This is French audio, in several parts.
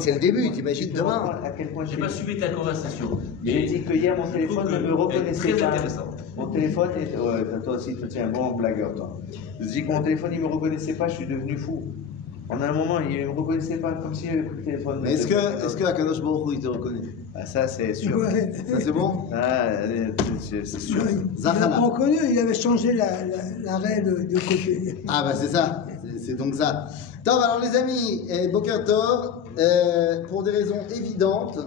C'est le début, t'imagines demain. À quel point J'ai pas suivi ta conversation. J'ai dit que hier mon téléphone ne me reconnaissait très pas. intéressant. Mon téléphone est. Ouais, toi aussi, tu es un bon blagueur, toi. Je dis que mon téléphone il me reconnaissait pas, je suis devenu fou. En un moment, il ne me reconnaissait pas, comme si le téléphone. Mais est-ce que Akadosh Baruch Hu, il te reconnaît? Ah, ça, c'est sûr. Ouais. Ça, c'est bon? Ah, c'est sûr. Il avait reconnu, il avait changé la règle de côté. Ah bah c'est ça, c'est donc ça. Tov, alors les amis, Boker Tov, pour des raisons évidentes,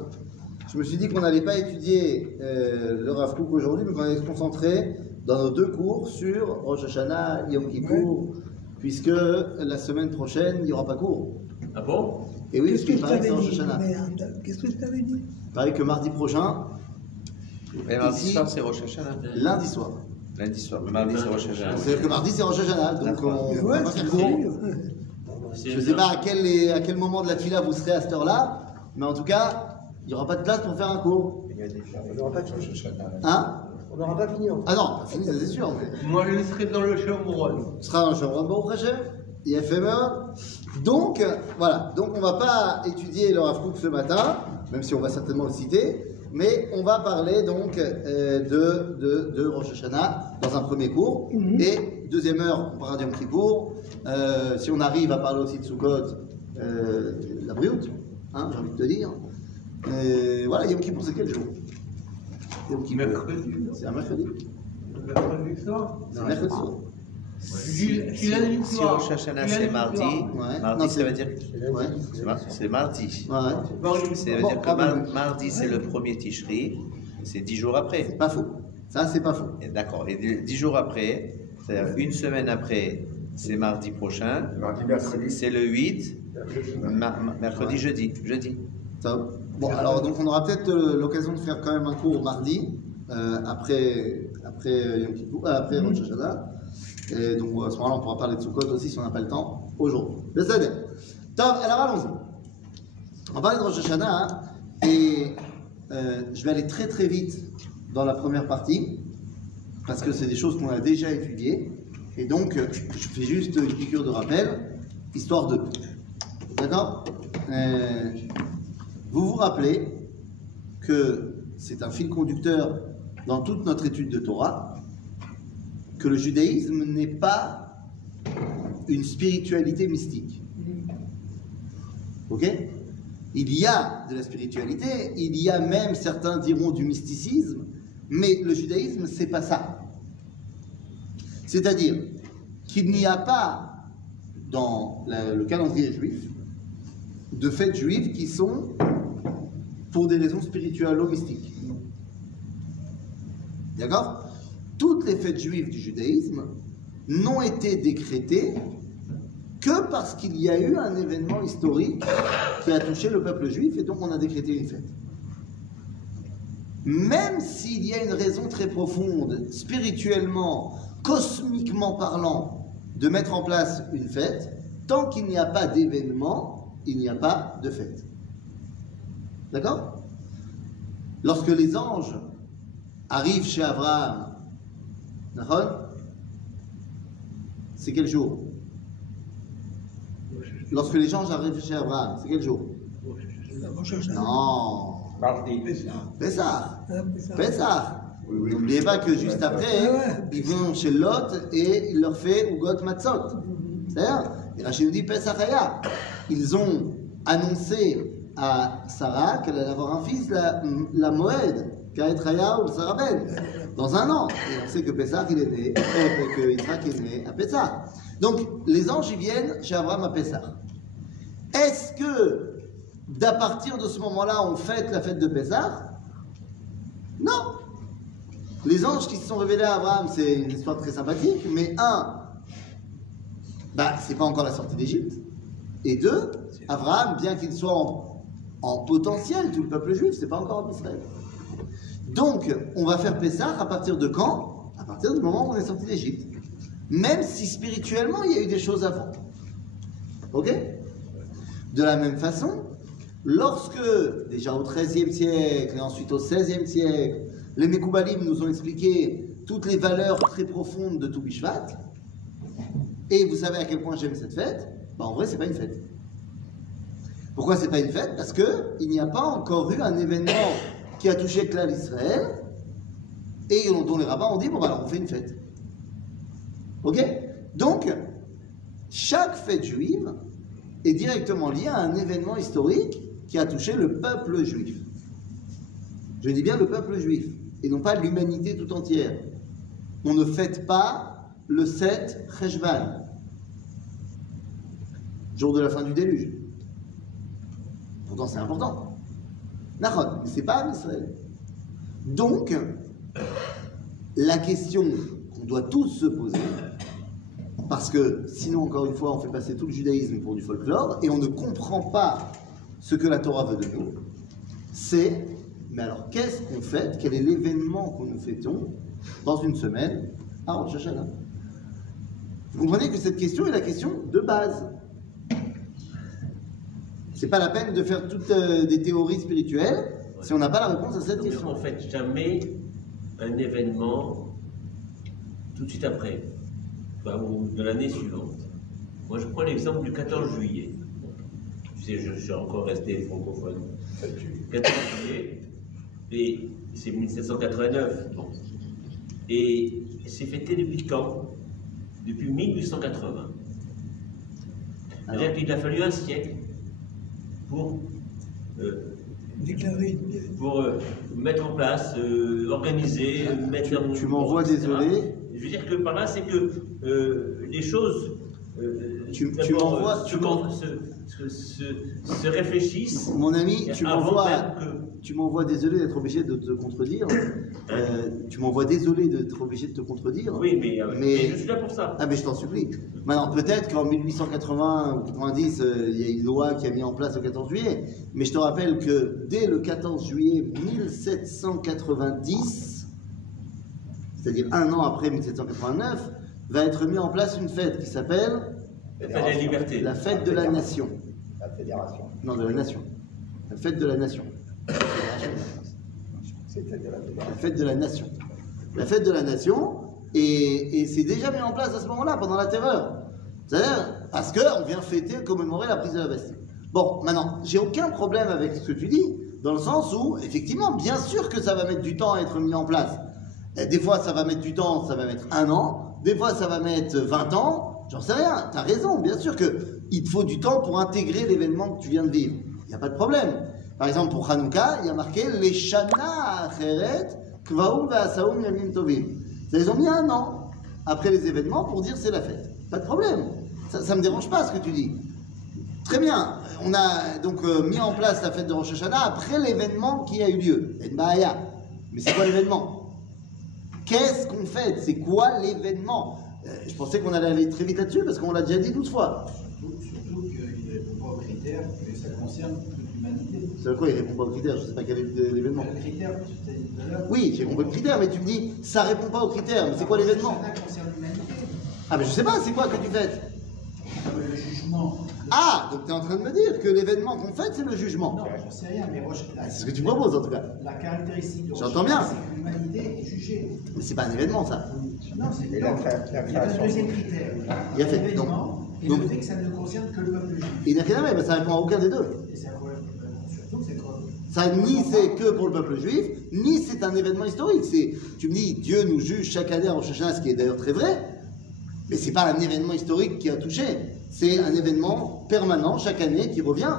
je me suis dit qu'on n'allait pas étudier le Rav Kook aujourd'hui, mais qu'on allait se concentrer dans nos deux cours sur Rosh Hashanah, Yom Kippour, puisque la semaine prochaine, il n'y aura pas cours. Ah bon? Et oui, Qu'est-ce que parce qu'il je paraît que c'est t'avais Rosh dit? Hashanah. Merde, qu'est-ce que je t'avais dit? Il paraît que mardi prochain, Et lundi Ici- soir, c'est Rosh Hashanah. lundi soir. Lundi soir. Le mardi, c'est Rosh Hashanah. C'est-à-dire que mardi, c'est Rosh Hashanah, donc D'accord. on Ouais, va pas c'est faire cours. c'est- Je ne sais pas à quel moment de la tfila vous serez à cette heure-là, mais en tout cas, il n'y aura pas de place pour faire un cours. On n'aura pas de Rosh Hashanah. Hein? On n'aura pas fini. Ah non, pas fini, ça c'est sûr. Mais... Moi, je serai dans le chambre. Ce sera un Shabbat Baruch Hashem, IFME. Donc, voilà. Donc, on ne va pas étudier le Rav Kook ce matin, même si on va certainement le citer, mais on va parler donc de Rosh Hashanah dans un premier cours. Et deuxième heure, on parlera de Yom Kippour. Si on arrive à parler aussi de Sukkot, la Briout, hein, j'ai envie de te dire. Voilà, Yom Kippour, c'est quel jour? Yom Kippour. Mercredi. C'est un mercredi. Mercredi soir. C'est un mercredi soir. Je lundi Si soir. Rosh Hashanah, c'est mardi. Ouais. Mardi, Non, ça c'est- veut dire. Ouais. C'est mardi. Ouais. Ça veut Bon, dire que mardi, c'est le premier Tishri. C'est 10 jours après. C'est pas faux. Ça, c'est pas faux. Et d'accord. Et 10 jours après, c'est-à-dire une semaine après, c'est mardi prochain. Mardi, mercredi. C'est le 8, mercredi, jeudi. Ça- Bon, alors, donc, on aura peut-être l'occasion de faire quand même un cours mardi, après Yom Kippour, après Rosh Hashanah. Et donc, à ce moment-là, on pourra parler de Sukkot aussi si on n'a pas le temps aujourd'hui. C'est-à-dire. Top, alors allons-y. On va parler de Rosh Hashanah, hein, et je vais aller très très vite dans la première partie, parce que c'est des choses qu'on a déjà étudiées. Et donc, je fais juste une piqûre de rappel, histoire de. D'accord? Vous vous rappelez que c'est un fil conducteur dans toute notre étude de Torah, que le judaïsme n'est pas une spiritualité mystique. Ok? Il y a de la spiritualité, il y a même, certains diront, du mysticisme, mais le judaïsme, c'est pas ça. C'est-à-dire qu'il n'y a pas dans le calendrier juif de fêtes juives qui sont pour des raisons spirituelles ou mystiques. D'accord? Toutes les fêtes juives du judaïsme n'ont été décrétées que parce qu'il y a eu un événement historique qui a touché le peuple juif et donc on a décrété une fête. Même s'il y a une raison très profonde, spirituellement, cosmiquement parlant, de mettre en place une fête, tant qu'il n'y a pas d'événement, il n'y a pas de fête. D'accord? Lorsque les anges arrivent chez Abraham, c'est quel jour? Lorsque les anges arrivent chez Abraham, c'est quel jour? Non, Mardi. Pessah. Ça. Pessah. N'oubliez pas que juste après, ils vont chez Lot et il leur fait Ugot Matzot. C'est-à-dire, et Rachid nous dit Pessah Haya. Ils ont annoncé à Sarah qu'elle allait avoir un fils, la Moed, Karet Haya ou Sarah Ben, dans un an. Et on sait que Pessah, il est né, que Yitzhak est né à Pessah. Donc, les anges, ils viennent chez Abraham à Pessah. Est-ce que, d'à partir de ce moment-là, on fête la fête de Pessah? Non. Les anges qui se sont révélés à Abraham, c'est une histoire très sympathique, mais c'est pas encore la sortie d'Égypte. Et deux, Abraham, bien qu'il soit en potentiel, tout le peuple juif, c'est pas encore en Israël. Donc, on va faire Pessah à partir de quand? À partir du moment où on est sorti d'Égypte. Même si spirituellement, il y a eu des choses avant. Ok? De la même façon, lorsque, déjà au XIIIe siècle et ensuite au XVIe siècle, les Mekoubalim nous ont expliqué toutes les valeurs très profondes de Tou Bishvat, et vous savez à quel point j'aime cette fête, en vrai, c'est pas une fête. Pourquoi c'est pas une fête? Parce qu'il n'y a pas encore eu un événement qui a touché Klal Israël et dont les rabbins ont dit, bon, bah, alors on fait une fête. Ok? Donc, chaque fête juive est directement liée à un événement historique qui a touché le peuple juif. Je dis bien le peuple juif, et non pas l'humanité tout entière. On ne fête pas le 7 Cheshvan, jour de la fin du déluge. Pourtant, c'est important. Nahon, mais c'est pas en Israël. Donc, la question qu'on doit tous se poser, parce que sinon, encore une fois, on fait passer tout le judaïsme pour du folklore et on ne comprend pas ce que la Torah veut de nous, c'est, mais alors qu'est-ce qu'on fête? Quel est l'événement que nous fêtons dans une semaine à Rosh Hashanah? Vous comprenez que cette question est la question de base. C'est pas la peine de faire toutes des théories spirituelles si on n'a pas la réponse à cette question. On ne fait jamais un événement tout de suite après, ou de l'année suivante. Moi, je prends l'exemple du 14 juillet. Tu sais, je suis encore resté francophone. 14 juillet, et c'est 1789. Bon. Et c'est fêté depuis quand? Depuis 1880. C'est-à-dire qu'il a fallu un siècle pour Déclarer. Pour mettre en place, organiser, mettre en... Tu m'envoies désolé. Je veux dire que par là, c'est que les choses tu m'envoies se réfléchissent. Mon ami, tu avant m'envoies désolé d'être obligé de te contredire. Tu m'envoies désolé d'être obligé de te contredire. Oui, mais je suis là pour ça. Ah, mais je t'en supplie. Maintenant, peut-être qu'en 1880 ou 90, il y a une loi qui a mis en place le 14 juillet. Mais je te rappelle que dès le 14 juillet 1790, c'est-à-dire un an après 1789, va être mis en place une fête qui s'appelle La fête de la liberté. la fête de la nation. La fédération. Non, de la nation. La fête de la nation. C'était de la La fédération. fête de la nation. La fête de la nation, et c'est déjà mis en place à ce moment-là, pendant la terreur. C'est-à-dire, parce qu'on vient fêter, commémorer la prise de la Bastille. Bon, maintenant, j'ai aucun problème avec ce que tu dis, dans le sens où, effectivement, bien sûr que ça va mettre du temps à être mis en place. Et des fois, ça va mettre du temps, ça va mettre 1 an, des fois, ça va mettre 20 ans, j'en sais rien, tu as raison, bien sûr qu'il te faut du temps pour intégrer l'événement que tu viens de vivre. Il n'y a pas de problème. Par exemple, pour Hanouka, il y a marqué les Shana Acheret Kvaum Ve'asaum Yamim Tovim. Ils ont mis 1 an après les événements pour dire c'est la fête. Pas de problème. Ça ne me dérange pas ce que tu dis. Très bien. On a donc mis en place la fête de Rosh Hashanah après l'événement qui a eu lieu. Et Bahaya. Mais c'est quoi l'événement? Qu'est-ce qu'on fête? C'est quoi l'événement? Je pensais qu'on allait aller très vite là-dessus parce qu'on l'a déjà dit 12 fois. Surtout qu'il ne répond pas aux critères, que ça concerne toute l'humanité. C'est quoi? Il répond pas aux critères. Je ne sais pas quel est l'événement. Le critère que tu t'as dit tout à l'heure. Oui, j'ai compris le critère, mais tu me dis ça répond pas aux critères. Mais c'est quoi l'événement? Ça concerne l'humanité. Ah, mais je sais pas, c'est quoi que tu fêtes? Le jugement. Ah, donc tu es en train de me dire que l'événement qu'on fête, c'est le jugement. Non, j'en sais rien, mais C'est ce que tu proposes en tout cas. La caractéristique de J'entends bien. c'est que l'humanité est jugée. Mais c'est pas un événement ça. Non, c'est Et non. la Il y a un création. deuxième critère. Il y a fait, L'événement et donc- le fait que ça ne concerne que le peuple juif. Il n'a rien à voir, mais ça répond à aucun des deux. Et c'est un problème. Surtout, c'est quoi? Ça, ni c'est que pour le peuple juif, ni c'est un événement historique. Tu me dis, Dieu nous juge chaque année à Rosh Hashanah, ce qui est d'ailleurs très vrai, mais c'est pas un événement historique qui a touché. C'est un événement permanent chaque année qui revient.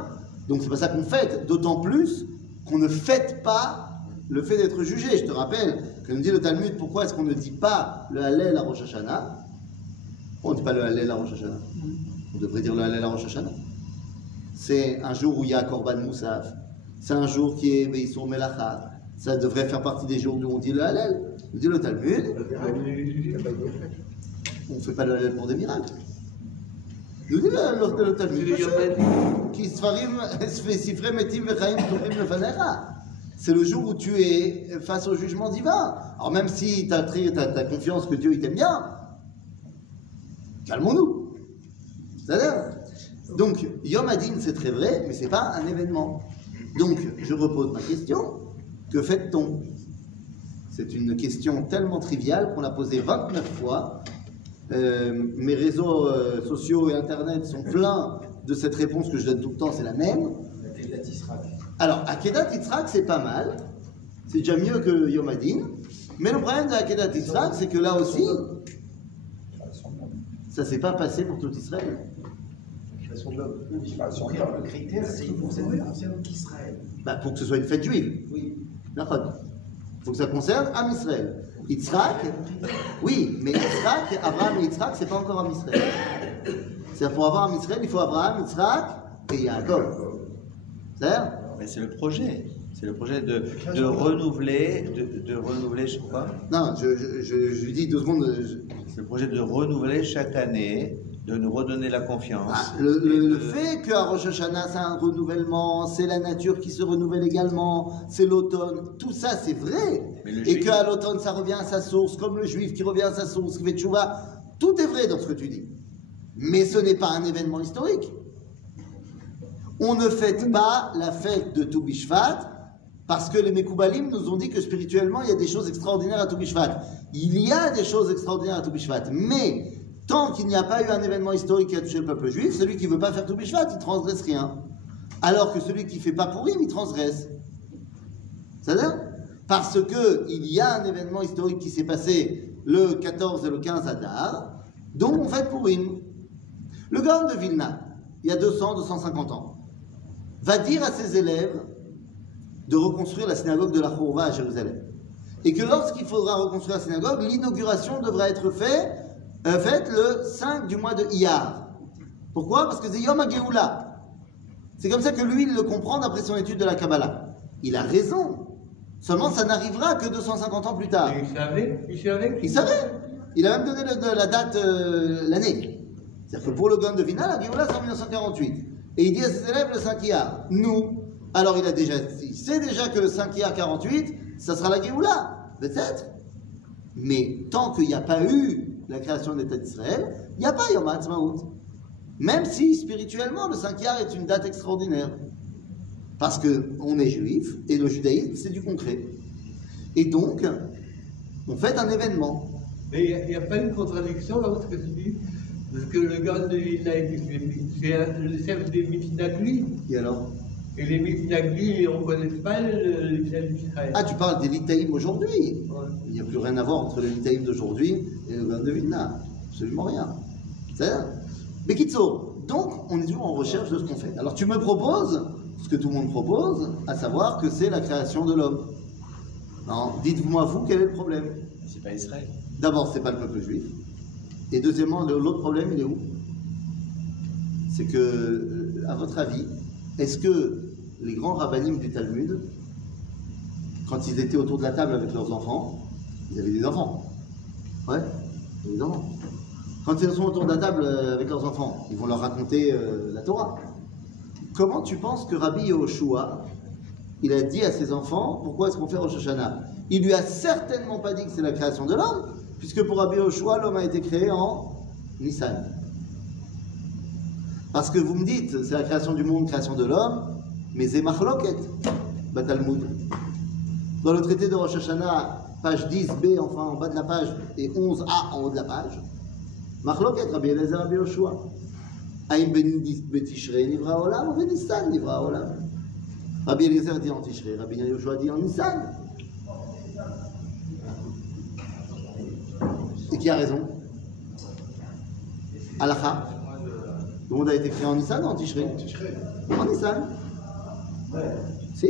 Donc c'est pas ça qu'on fête. D'autant plus qu'on ne fête pas le fait d'être jugé. Je te rappelle que nous dit le Talmud, pourquoi est-ce qu'on ne dit pas le Hallel à Rosh Hashanah? Pourquoi on ne dit pas le Hallel à Rosh Hashanah? On devrait dire le Hallel à Rosh Hashanah. C'est un jour où il y a Korban Moussaf. C'est un jour qui est Beisour Melacha. Ça devrait faire partie des jours où on dit le Hallel. On dit le Talmud. On ne fait pas le Hallel pour des miracles. Nous dit le Talmud. Qui sfarim sifrei metim vechaim ptuchim lefanecha. C'est le jour où tu es face au jugement divin. Alors même si tu as confiance que Dieu il t'aime bien, calmons-nous. C'est-à-dire, donc Yom Hadin c'est très vrai, mais c'est pas un événement. Donc je repose ma question, que fête-t-on? C'est une question tellement triviale qu'on l'a posée 29 fois. Mes réseaux sociaux et internet sont pleins de cette réponse que je donne tout le temps, c'est la même. Alors, Akedat Yitzhak, c'est pas mal. C'est déjà mieux que Yom Hadin. Mais le problème de Akedat Yitzhak, c'est que là aussi, ça s'est pas passé pour tout Israël. Création de l'homme. Le critère, c'est pour ça ne concerne qu'Israël. Bah, pour que ce soit une fête juive. Oui. D'accord. Il faut que ça concerne Am Israël. Yitzhak, oui, mais Yitzhak, Abraham et Yitzhak, c'est pas encore Am Israël. C'est-à-dire, pour avoir Am Israël, il faut Abraham, Yitzhak et Yaakov. C'est-à-dire, Mais c'est le projet. C'est le projet de renouveler, de renouveler, je sais pas. non, je lui dis 2 secondes. C'est le projet de renouveler chaque année, de nous redonner la confiance. Le fait qu'à Rosh Hashanah, c'est un renouvellement, c'est la nature qui se renouvelle également, c'est l'automne, tout ça c'est vrai. Mais le Et juif- qu'à l'automne, ça revient à sa source, comme le juif qui revient à sa source, qui fait tchouva, tout est vrai dans ce que tu dis. Mais ce n'est pas un événement historique. On ne fête pas la fête de Tou Bishvat parce que les Mekoubalim nous ont dit que spirituellement, il y a des choses extraordinaires à Tou Bishvat. Il y a des choses extraordinaires à Tou Bishvat, mais tant qu'il n'y a pas eu un événement historique qui a touché le peuple juif, celui qui ne veut pas faire Tou Bishvat, il transgresse rien. Alors que celui qui ne fait pas Pourim, il transgresse. C'est-à-dire parce qu'il y a un événement historique qui s'est passé le 14 et le 15 Adar, dont on fête Pourim. Le Gaon de Vilna, il y a 200-250 ans, va dire à ses élèves de reconstruire la synagogue de la Chourva à Jérusalem. Et que lorsqu'il faudra reconstruire la synagogue, l'inauguration devra être faite le 5 du mois de Iyar. Pourquoi? Parce que c'est Yom HaGeoula. C'est comme ça que lui, il le comprend d'après son étude de la Kabbalah. Il a raison. Seulement, ça n'arrivera que 250 ans plus tard. Et il savait Il savait. Il a même donné la date, l'année. C'est-à-dire que pour le Gaon de Vilna, la Géoula, c'est en 1948. Et il dit à ses élèves le 5 Iyar. Nous. Alors il sait déjà que le 5 Iyar 48, ça sera la Géoula. Peut-être. Mais tant qu'il n'y a pas eu la création de l'État d'Israël, il n'y a pas Yom HaAtzmaut. Même si spirituellement, le 5 Iyar est une date extraordinaire. Parce qu'on est juif, et le judaïsme, c'est du concret. Et donc, on fête un événement. Mais il n'y a pas une contradiction dans ce que tu dis. Parce que le Gaon de Vilna, c'est le chef des Mithnagli. Et alors? Et les Mithnagli, on ne connaît pas l'État d'Israël. Ah, tu parles des Litaïm aujourd'hui. Ouais. Il n'y a plus rien à voir entre le Litaïm d'aujourd'hui et le Gaon de Vilna. Absolument rien. C'est-à-dire, mais Kitso, donc on est toujours en recherche de ce qu'on fait. Alors tu me proposes ce que tout le monde propose, à savoir que c'est la création de l'homme. Non, dites-moi vous quel est le problème. C'est pas Israël. D'abord, c'est pas le peuple juif. Et deuxièmement, l'autre problème, il est où? C'est que, à votre avis, est-ce que les grands rabbinim du Talmud, quand ils étaient autour de la table avec leurs enfants, ils avaient des enfants? Ouais, ils avaient des enfants. Quand ils sont autour de la table avec leurs enfants, ils vont leur raconter la Torah. Comment tu penses que Rabbi Yehoshua, il a dit à ses enfants, pourquoi est-ce qu'on fait Rosh Hashanah? Il lui a certainement pas dit que c'est la création de l'homme, puisque pour Rabbi Yehoshua, l'homme a été créé en Nissan. Parce que vous me dites, c'est la création du monde, création de l'homme, mais c'est Machloket, Batalmud. Dans le traité de Rosh Hashanah, page 10b, enfin en bas de la page, et 11a en haut de la page, Machloket, Rabbi Eliezer, Rabbi Yehoshua. Aïm ben Tishrei nivra olam, ou ben Nissan nivra olam. Rabbi Eliezer dit en Tishrei, Rabbi Yehoshua dit en Nissan. Et qui a raison? Halakha. Le monde a été créé en Nissan ou en Tishrei? En Nissan. Si?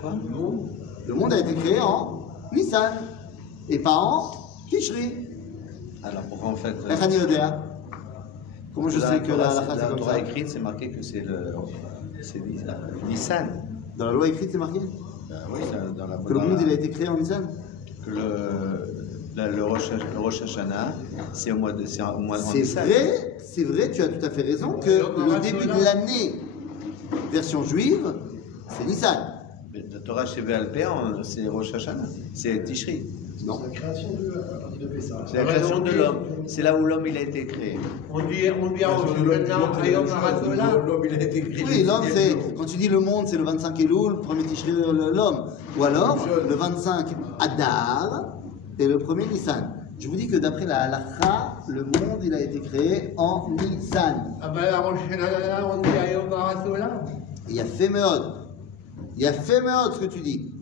Quoi? Le monde a été créé en Nissan. Et pas en Tishrei. Alors pourquoi en fait Echani Yodea. Comment je sais que la halakha c'est la comme Torah ça? écrite, c'est marqué que c'est Nissan. Dans la loi écrite, c'est marqué? Oui, dans la Que le monde il a été créé en Nissan? que le Rosh Hashanah, c'est au mois de C'est Nissan. vrai, c'est vrai, tu as tout à fait raison que le début de l'année, version juive, c'est Nissan. Mais la Torah chez Béalpé, c'est Rosh Hashanah, c'est Tishri. Non. La création à partir de Pessah. C'est la création de l'homme. C'est là où l'homme il a été créé. On dit à Rosh Hashanah, Ayom Harazola. L'homme, il a été créé. Oui, l'homme, c'est, quand tu dis le monde, c'est le 25 Elul, le premier Tishri de l'homme. Ou alors, le 25 Adar et le premier Nissan. Je vous dis que d'après la halakha, le monde, il a été créé en Nissan. Ah ben à Rosh Hashanah, on dit Ayom Harazola. Il y a Féméod. Il y a fait meurtre ce que tu dis.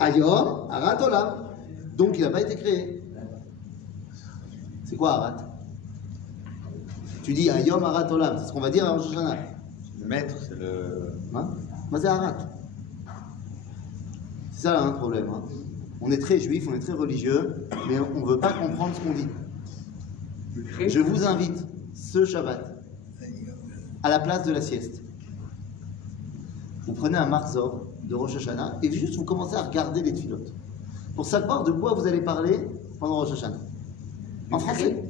Ayom, Arat Olam. Donc il n'a pas été créé. C'est quoi Arat? Tu dis Ayom, Arat Olam. C'est ce qu'on va dire à Rosh Hashanah. Le maître, c'est le. Hein? Moi, c'est Arat. C'est ça là, le problème. Hein. On est très juif, on est très religieux, mais on ne veut pas comprendre ce qu'on dit. Je vous invite ce Shabbat à la place de la sieste. Vous prenez un Marzor de Rosh Hashanah et juste vous commencez à regarder les tfilotes pour savoir de quoi vous allez parler pendant Rosh Hashanah. En français.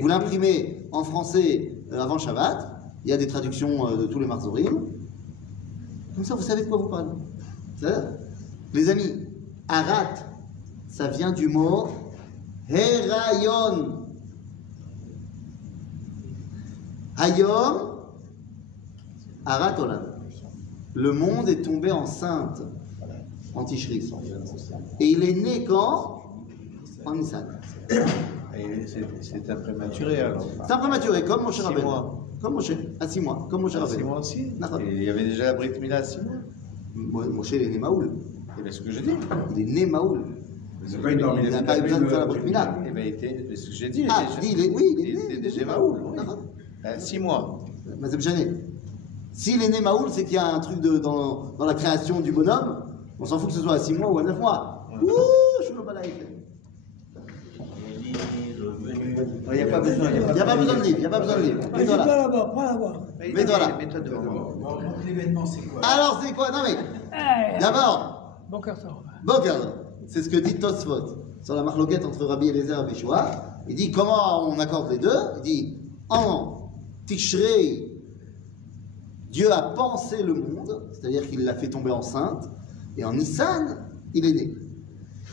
Vous l'imprimez en français avant Shabbat. Il y a des traductions de tous les Marzorim. Comme ça, vous savez de quoi vous parlez. Les amis, Arat, ça vient du mot Herayon. Hayom, Arat Olam. Le monde est tombé enceinte en Tishri. Et il est né quand? En Nissan. C'est un prématuré alors. C'est un prématuré, comme Moshe 6 Rabbeinu. mois. Comme Moshe, à 6 mois, comme Moshe 6 Rabbeinu. mois aussi. D'accord. Et il y avait déjà la Brit Mila à 6 mois. Moshe, il est né Maoul. Et bien ce que je dis. Il est né Maoul. Il n'a pas eu besoin de faire la Brit Mila. Eh bien, il était. C'est ce que j'ai dit. Ah, tu dis, oui, il est né. Il était déjà Maoul. D'accord. 6 mois. Mais c'est gêné. S'il est né Maoul, c'est qu'il y a un truc dans la création du bonhomme. On s'en fout que ce soit à 6 mois ou à 9 mois. Ouh, je suis le balaïk. Il n'y a pas besoin. Il n'y a pas besoin de livre, il n'y a pas besoin de livre. Vas-y, Mets-toi pas là. là-bas, prends là-bas. Mets-toi là. Mets-toi devant moi. Donc l'événement, c'est quoi? Alors, c'est quoi? Non mais, d'abord, Bon carton. Boker, c'est ce que dit Tosfot sur la marloquette entre Rabbi Eliezer et Rabbi Shua. Il dit comment on accorde les deux. Il dit en Tishrei, Dieu a pensé le monde, c'est-à-dire qu'il l'a fait tomber enceinte, et en Nissan, il est né.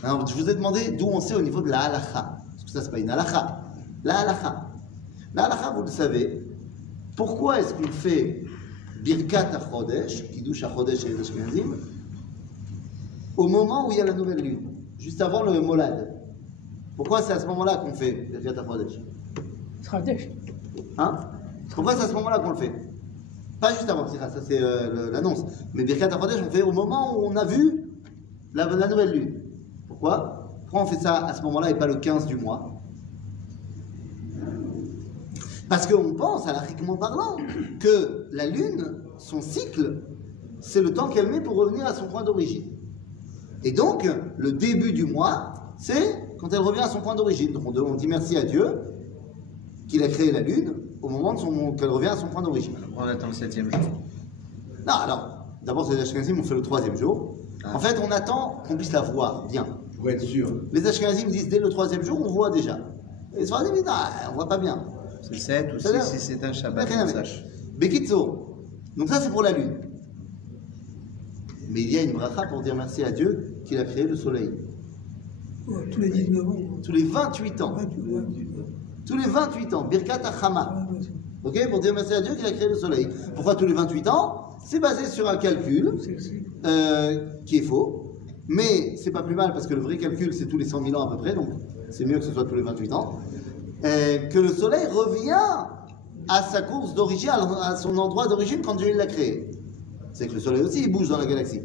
Alors, je vous ai demandé d'où on sait au niveau de la halacha, parce que ça, c'est pas une halacha. La halacha. La halacha, vous le savez, pourquoi est-ce qu'on fait Birkat HaChodesh, Kiddush HaChodesh et les Ashkenazim, au moment où il y a la nouvelle lune, juste avant le Molad? Pourquoi c'est à ce moment-là qu'on fait Birkat HaChodesh? Tradesh. Hein? Pourquoi c'est à ce moment-là qu'on le fait? Pas juste avant, ça c'est l'annonce. Mais Birkat HaChodesh, on fait au moment où on a vu la nouvelle lune. Pourquoi? Pourquoi on fait ça à ce moment-là et pas le 15 du mois? Parce qu'on pense, halakhiquement parlant, que la lune, son cycle, c'est le temps qu'elle met pour revenir à son point d'origine. Et donc, le début du mois, c'est quand elle revient à son point d'origine. Donc on dit merci à Dieu qu'il a créé la lune au moment qu'elle revient à son point d'origine. On attend le 7e jour. Non, alors, d'abord, les Ashkenazim ont fait le 3e jour. En fait, on attend qu'on puisse la voir bien. Pour être sûr. Les Ashkenazim disent dès le 3e jour, on voit déjà. Et les Sfaradim disent, on voit pas bien. C'est 7 ou 6 si c'est un Shabbat, on sache. Bekitso. Donc ça, c'est pour la lune. Mais il y a une bracha pour dire merci à Dieu qu'il a créé le soleil. Oh, tous les 19 ans. Tous les 28 ans. Tous les 28 ans. Birkat HaChama. Ok, pour dire merci à Dieu qu'il a créé le soleil. Pourquoi tous les 28 ans? C'est basé sur un calcul qui est faux. Mais c'est pas plus mal parce que le vrai calcul, c'est tous les 100 000 ans à peu près. Donc c'est mieux que ce soit tous les 28 ans. Que le soleil revient à sa course d'origine, à son endroit d'origine quand Dieu l'a créé. C'est que le soleil aussi, il bouge dans la galaxie.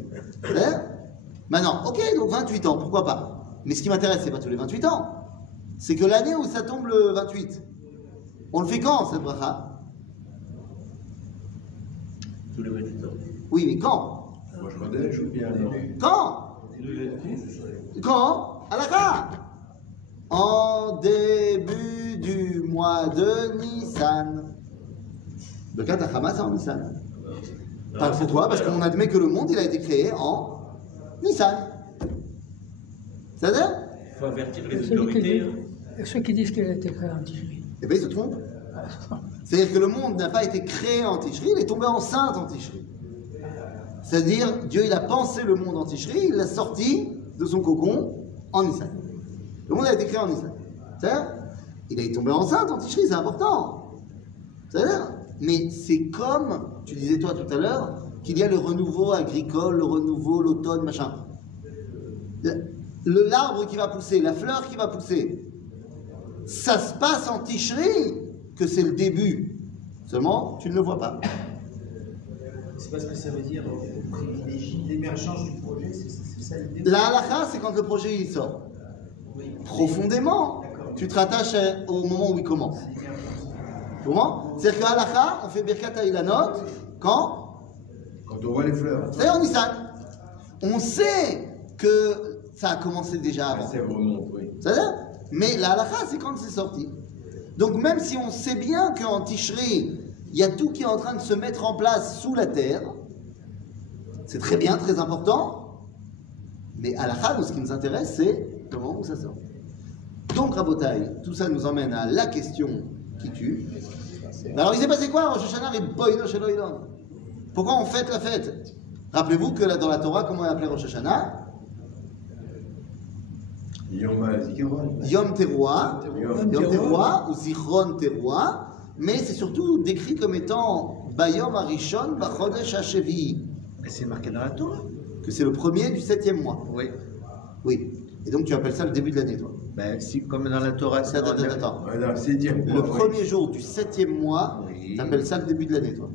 Maintenant, ok, donc 28 ans, pourquoi pas? Mais ce qui m'intéresse, c'est pas tous les 28 ans. C'est que l'année où ça tombe le 28, on le fait quand, cette bracha? Tous les 28 ans. Oui, mais quand? Moi, je connais, je veux bien. Quand? Quand? À la fin. En début du mois de Nissan. Le cas d'Achama, c'est en Nissan. Pourquoi? Parce qu'on admet que le monde, il a été créé en Nissan. C'est-à-dire? Il faut avertir les autorités. Ceux qui disent qu'elle a été créée en Tishri. Eh bien, ils se trompent. C'est-à-dire que le monde n'a pas été créé en Tishri, il est tombé enceinte en Tishri. C'est-à-dire, Dieu, il a pensé le monde en Tishri, il l'a sorti de son cocon en Nissan. Le monde a été créé en Nissan. C'est-à-dire, il est tombé enceinte en Tishri, c'est important. C'est-à-dire, mais c'est comme, tu disais toi tout à l'heure, qu'il y a le renouveau agricole, le renouveau, l'automne, machin. L'arbre qui va pousser, la fleur qui va pousser, ça se passe en Tishri, que c'est le début. Seulement, tu ne le vois pas. sais pas ce que ça veut dire, privilégie l'émergence du projet, c'est ça l'idée? La halakha, c'est quand le projet il sort. Oui. Profondément, tu te rattaches au moment où il commence. Comment? C'est-à-dire qu'à halakha, on fait Birkat HaIlanot quand? Quand on voit les fleurs. C'est en Nissan. On sait que ça a commencé déjà avant. C'est vraiment, oui. C'est-à-dire? Mais la halakha, c'est quand c'est sorti. Donc même si on sait bien qu'en Tishri, il y a tout qui est en train de se mettre en place sous la terre, c'est très bien, très important, mais halakha, nous, ce qui nous intéresse, c'est comment où ça sort. Donc, Rabotai, tout ça nous emmène à la question qui tue. Alors, il s'est passé quoi, Rosh Hashanah et Boino Shelo Ilon? Pourquoi on fête la fête? Rappelez-vous que là, dans la Torah, comment est appelé Rosh Hashanah? Yom Zikaron. Yom Teruah, Yom. Yom Teruah ou Zichron Teruah, mais c'est surtout décrit comme étant Bayom Arishon Bachodesh Hashevi, Mais c'est marqué dans la Torah. que c'est le premier du 7e mois. Oui. Oui. Et donc tu appelles ça le début de l'année, toi. Ben, si, comme dans la Torah, c'est Attends. Voilà, c'est dire. Le premier jour du 7e mois, Oui. tu appelles ça le début de l'année, toi.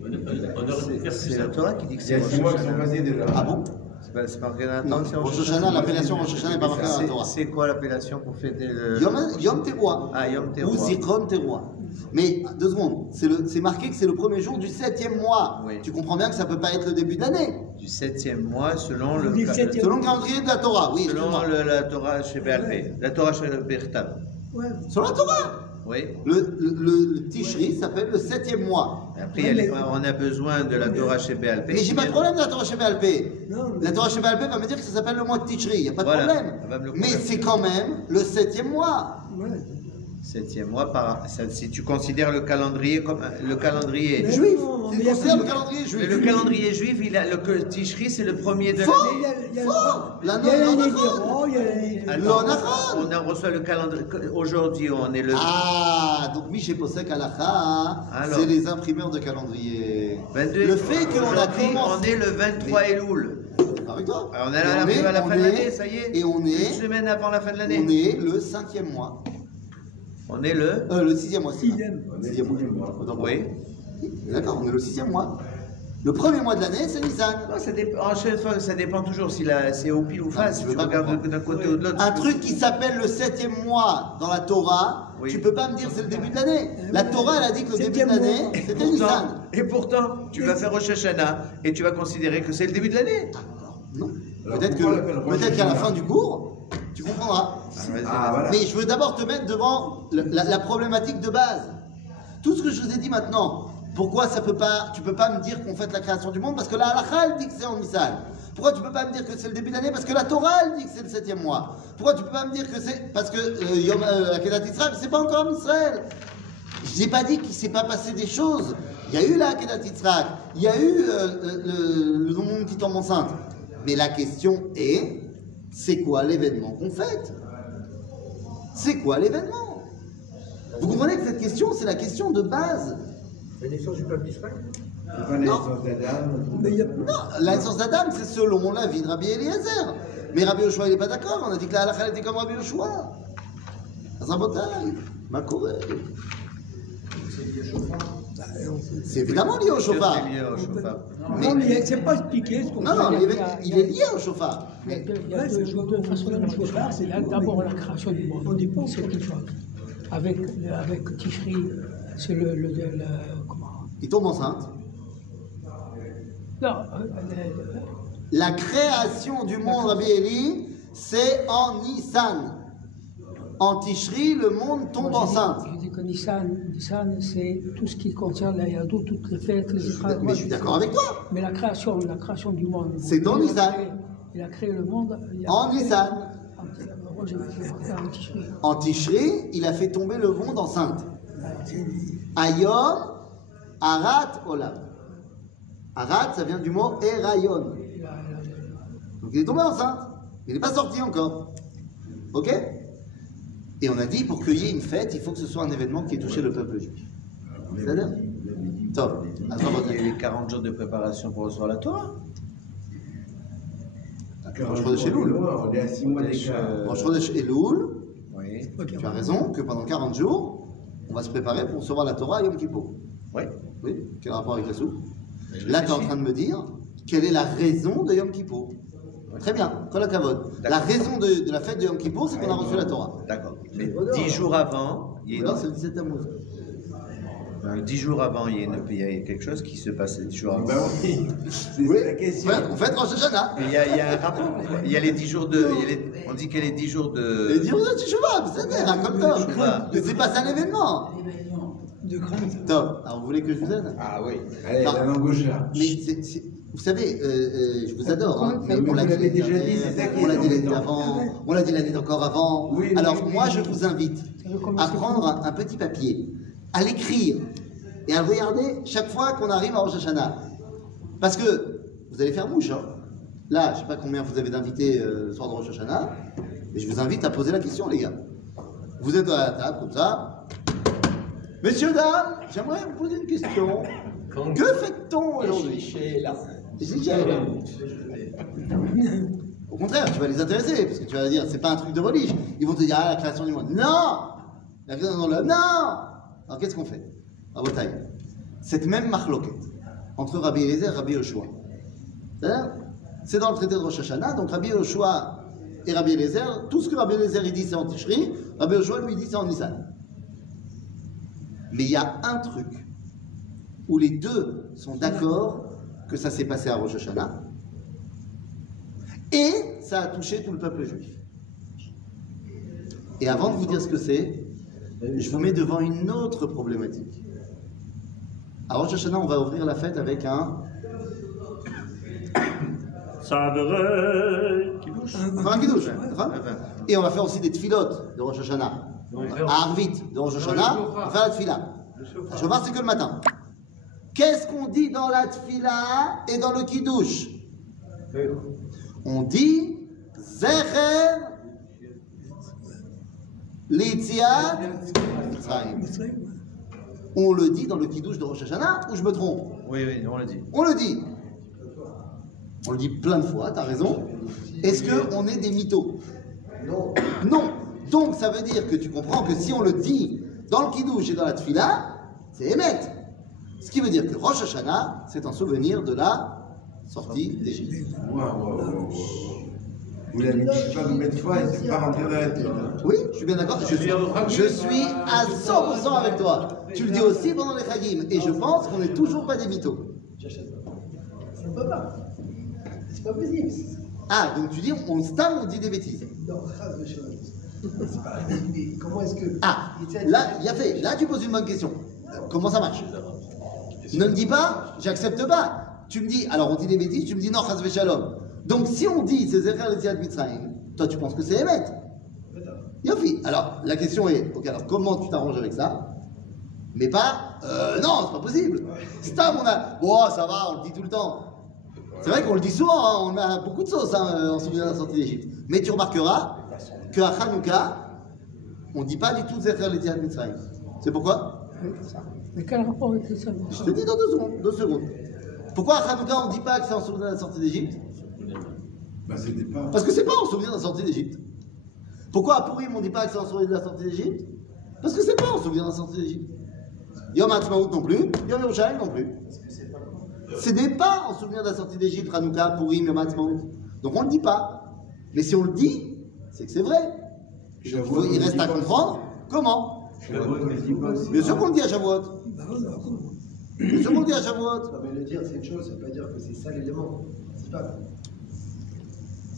On aurait pu faire plus C'est la simple. Torah qui dit que Il y c'est a Rosh 6 mois qui sont Hashanah. passés déjà. Ah bon? C'est marqué dans la Non, Torah, c'est Rosh Hashanah, l'appellation Rosh Hashanah n'est pas marquée dans la Torah. C'est quoi l'appellation pour fêter le... Yom Teruah. Ah, Yom Teruah. Ou Zichron Teruah. Mais, 2 secondes, c'est marqué que c'est le premier jour du 7e mois. Oui. Tu comprends bien que ça ne peut pas être le début de l'année. Du 7e mois, selon le... Du 7e. Selon le calendrier de la Torah, oui, Selon excuse-moi. la Torah chez BLP. La Torah chez Bertav. Ouais. Selon la Torah. Oui. Le Tishri s'appelle le 7e mois. Après, on a besoin de la Torah chez BLP. Mais j'ai pas de problème de la Torah chez BLP. Non, mais- La Torah chez BLP va me dire que ça s'appelle le mois de Tishri, il n'y a pas de Voilà, problème. elle va me le Mais confirmer. c'est quand même le 7e mois. Ouais. 7e mois, si tu considères le calendrier comme le calendrier. Mais Juif. non, mais C'est il y a considéré pas- le calendrier Mais juif. le calendrier juif, le Tishri, c'est le premier de Faux. Il y l'année. a- il y a- Faux. il y a La l'année Nachon. d'Héron, il y a l'année de- Attends, Nachon. on en reçoit le calendrier. Aujourd'hui, on est le. Ah, donc Miché Posek Halakha, Alors. c'est les imprimeurs de calendrier. 22. Le fait qu'on a Aujourd'hui, commencé. on est le 23 Elul. Avec toi. On est Et à la fin de l'année, ça y est. Et on Une est, semaine avant la fin de on l'année. est le 5e mois. On est le. Le 6e mois. c'est ça. 6e. On est 6e mois. le mois. Autant pour Oui. moi. D'accord, on est le 6e mois. Le premier mois de l'année, c'est Nissan. Non, ça dépend, en chaque fois, ça dépend toujours si c'est au pile ou face. tu Si veux tu pas regardes comprendre. d'un côté ou de l'autre. Un truc qui s'appelle le 7e mois dans la Torah, Oui. tu peux pas me dire c'est le début de l'année. La Torah, elle a dit que le début de 7e l'année, mois. c'était Nissan. Et pourtant, tu vas faire Rosh Hashanah et tu vas considérer que c'est le début de l'année. Non. Alors, Peut-être pourquoi on l'appelle Rosh qu'à la Hashanah fin du cours, tu comprendras. Ah, voilà. Mais je veux d'abord te mettre devant la problématique de base. Tout ce que je vous ai dit maintenant, pourquoi tu peux pas me dire qu'on fête la création du monde? Parce que la halakha, elle dit que c'est en Nissan. Pourquoi tu peux pas me dire que c'est le début de l'année? Parce que la Torah, elle dit que c'est le 7e mois. Pourquoi tu peux pas me dire que c'est... Parce que Akedat Israël, c'est pas encore en Israël. Je n'ai pas dit qu'il ne s'est pas passé des choses. Il y a eu la Akedat Yitzhak, il y a eu le monde qui tombe enceinte. Mais la question est, c'est quoi l'événement qu'on fête? C'est quoi l'événement? Vous comprenez que cette question, c'est la question de base. C'est pas la naissance d'Adam. Mais il y a- Non, la naissance d'Adam, c'est selon la vie de Rabbi Eliezer. Mais Rabbi Yoshua, il n'est pas d'accord. On a dit que la halakha était comme Rabbi Yoshua. Rabotai, ma Corée. C'est évidemment lié au chauffard. C'est lié au chauffard. Non, mais c'est pas expliqué ce qu'on Non, non, fait. il est lié au chauffard. Il y a Ouais, deux c'est deux façons de le voir les chauffard, choses. c'est Il y a tout, d'abord mais- la création du monde. On dit pas C'est quelque chose. Avec Tishri, c'est comment? Il tombe enceinte. Non, La création du monde, Rabbi Eli, c'est en Nissan. En Tishri, le monde tombe enceinte. Je dis que Nissan, c'est tout ce qui concerne la Yadou, toutes les fêtes, les Israël. Mais je suis d'accord avec toi. Mais la création du monde. C'est dans Il a Nissan. créé- Il a créé le monde. En Nissan. Moi, j'ai fait un Tishri. En Tishri, il a fait tomber le monde enceinte. Ayom, Arat, Olam. Arat, ça vient du mot Erayon. Donc il est tombé enceinte. Il n'est pas sorti encore. Ok? Et on a dit, pour qu'il y ait une fête, il faut que ce soit un événement qui ait touché le peuple juif. C'est-à-dire? Top. Attends, Il y a eu 40 jours de préparation pour recevoir la Torah. Rosh Chodesh Elul. On est à 6 mois d'écart. Rosh Chodesh Elul, Oui. tu as raison que pendant 40 jours, on va se préparer pour recevoir la Torah à Yom Kippour. Oui. Oui? Quel rapport avec la soupe? Là, tu es en train de me dire quelle est la raison de Yom Kippour. Très bien, Kol HaKavod. La raison de la fête de Yom Kippour, c'est qu'on a reçu la Torah. D'accord. Mais 10 jours avant, il y a Alors, c'est le 17 Tammuz. 10 jours avant, il y a quelque chose qui se passe 10 jours avant. Ben oui, c'est Oui, la question. on fait Rosh Hashanah. Mais il y a un rapport. Il y a les 10 jours de. On dit qu'il y a les 10 jours de. Et dire aux Teshuvah, c'est comme ça. Teshuvah. Mais c'est pas ça l'événement. De crainte. Top. Alors, vous voulez que je vous aide? Ah oui. Allez, Non. la langue au chat. Mais vous savez, je vous adore. Hein, mais Mais on l'a vous dit l'avez déjà l'année dit, c'est ça qui est on l'a dit l'année embêtant. d'avant, on l'a dit l'année d'encore avant. Oui, Alors, oui, moi, oui. je vous invite à prendre un petit papier, à l'écrire et à le regarder chaque fois qu'on arrive à Rosh Hashanah. Parce que vous allez faire mouche. Hein. Là, je ne sais pas combien vous avez d'invités le soir de Rosh Hashanah, mais je vous invite à poser la question, les gars. Vous êtes à la table, comme ça. Messieurs, dames, j'aimerais vous poser une question. Que fait-on aujourd'hui? Au contraire, tu vas les intéresser, parce que tu vas dire, c'est pas un truc de religion. Ils vont te dire, ah, la création du monde. Non! La création de l'homme, non! Alors qu'est-ce qu'on fait? À votre taille. Cette même marloquette entre Rabbi Eliezer et Rabbi Yoshua. C'est dans le traité de Rosh Hashanah, donc Rabbi Yoshua et Rabbi Eliezer, tout ce que Rabbi Eliezer il dit c'est en Tishri, Rabbi Yoshua lui dit c'est en Nissan. Mais il y a un truc où les deux sont d'accord que ça s'est passé à Rosh Hashanah et ça a touché tout le peuple juif. Et avant de vous dire ce que c'est, je vous mets devant une autre problématique. À Rosh Hashanah, on va ouvrir la fête avec un kiddush. Et on va faire aussi des tfilotes de Rosh Hashanah. À Arvit de Rosh Hashanah, on va faire la tfila. Je vais voir, c'est que le matin. Qu'est-ce qu'on dit dans la tfila et dans le kiddush? On dit Zecher Litziat Mitzrayim. On le dit dans le kiddush de Rosh Hashanah ou je me trompe? Oui, on l'a dit. On le dit. On le dit plein de fois, t'as raison. Est-ce qu'on est des mythos? Non. Non. Donc ça veut dire que tu comprends que si on le dit dans le kiddush et dans la tfila, c'est émet. Ce qui veut dire que Rosh Hashanah, c'est un souvenir de la sortie d'Égypte. Waouh. Vous l'avez dit pas combien de fois et c'est pas rentré dans la tête. Oui, je suis bien d'accord. Je suis à 100% avec toi. Tu le dis aussi pendant les Chagim. Et je pense qu'on n'est toujours pas des mythos. Ça peut pas. C'est pas possible. Ah, donc tu dis, on dit des bêtises. Non, c'est pas. Mais comment est-ce que. Ah, là, il y a fait. Là, tu poses une bonne question. Comment ça marche? Ne me dis pas, j'accepte pas. Tu me dis, alors on dit des bêtises, tu me dis non, chas v'shalom. Donc si on dit c'est Zecher Litziat Mitzrayim, toi tu penses que c'est Emet. Yofi. Alors la question est, ok, alors comment tu t'arranges avec ça? Mais pas, non, c'est pas possible. Stam, on a, oh ça va, on le dit tout le temps. C'est vrai qu'on le dit souvent, hein, on a beaucoup de sauce en souvenir de la sortie d'Égypte. Mais tu remarqueras qu'à Hanouka, on ne dit pas du tout Zecher Litziat Mitzrayim. C'est pourquoi? Mais quel rapport avec ça? Je te dis dans 2 secondes. Pourquoi à Hanouka on ne dit pas que c'est en souvenir de la sortie d'Égypte? Bah, c'était pas. Parce que c'est pas en souvenir de la sortie d'Égypte. Pourquoi à Purim on ne dit pas que c'est en souvenir de la sortie d'Égypte? Parce que c'est pas en souvenir de la sortie d'Égypte. Yom Ha'atzmaut non plus, Yom Yerushalayim non plus. Ce n'est pas en souvenir de la sortie d'Égypte, Hanouka, Purim, Yom Ha'atzmaut. Donc on ne le dit pas. Mais si on le dit, c'est que c'est vrai. Il reste à comprendre comment. Bien sûr qu'on le dit à Shavuot. Bien sûr qu'on le dit à Shavuot. Non, mais le dire, c'est une chose, ça veut pas dire que c'est ça l'élément. C'est pas.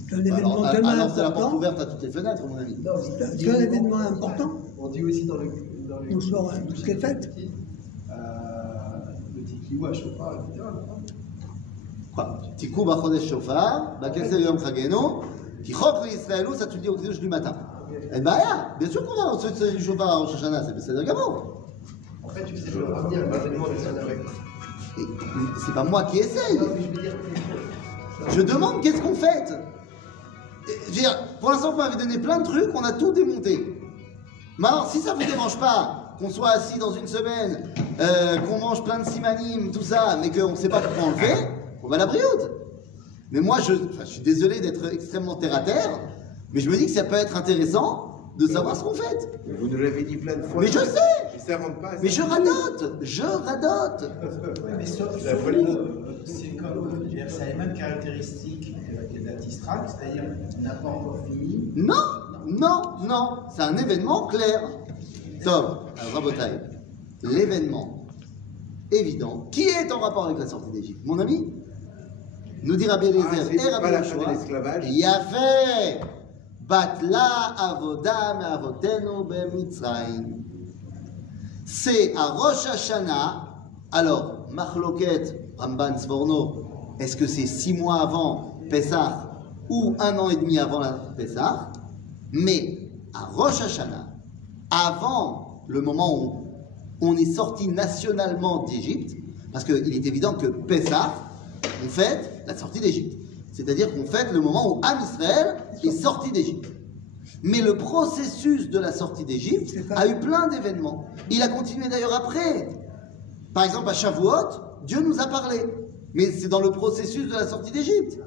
C'est un événement Alors, tellement alors c'est la porte important. ouverte à toutes les fenêtres, à mon avis. Non, C'est un événement important. On dit aussi dans le. On sort toutes les fêtes. Le Tikiwa, Shofar, etc. Quoi? Tikou Bachodesh Shofar, Bakesel Yom Chagenu, qui chok l'Israélou, ça tu le dis au kiddush du matin. Eh ben, bien sûr qu'on va ensuite du Shofar à Rosh Hashanah, c'est le gamin. En fait, tu sais, je veux revenir à l'événement de son avec. C'est pas moi qui essaye. Non, mais je veux dire. Je demande qu'est-ce qu'on fait. Je veux dire, pour l'instant, vous m'avez donné plein de trucs, on a tout démonté. Mais alors, si ça ne vous dérange pas qu'on soit assis dans une semaine, qu'on mange plein de simanim, tout ça, mais qu'on ne sait pas pourquoi on le fait, on va à la brioute. Mais moi, je suis désolé d'être extrêmement terre-à-terre, mais je me dis que ça peut être intéressant de savoir ce qu'on fait. Vous nous l'avez dit plein de fois. Mais je sais. Et ça rentre pas. Mais je radote. Oui, mais La folie. Ça a les mêmes caractéristiques que la Tisrak, c'est-à-dire qu'on n'a pas encore fini. Non, non, non, c'est un événement clair. Top, alors Rabotai, l'événement évident qui est en rapport avec la sortie d'Égypte. Mon ami, nous dit Rabbi Eliezer et Rabbi Yoshua, il y a fait Batla avoda me avotenu b'Mitzrayim. C'est à Rosh Hashanah. Alors, Machloket, Ramban Sforno, est-ce que c'est 6 mois avant Pessah ou 1 an et demi avant la Pessah? Mais à Rosh Hashanah, avant le moment où on est sorti nationalement d'Égypte, parce qu'il est évident que Pessah, on fête la sortie d'Égypte. C'est-à-dire qu'on fête le moment où Am Israël est sorti d'Égypte. Mais le processus de la sortie d'Égypte a eu plein d'événements. Il a continué d'ailleurs après. Par exemple, à Shavuot, Dieu nous a parlé. Mais c'est dans le processus de la sortie d'Égypte.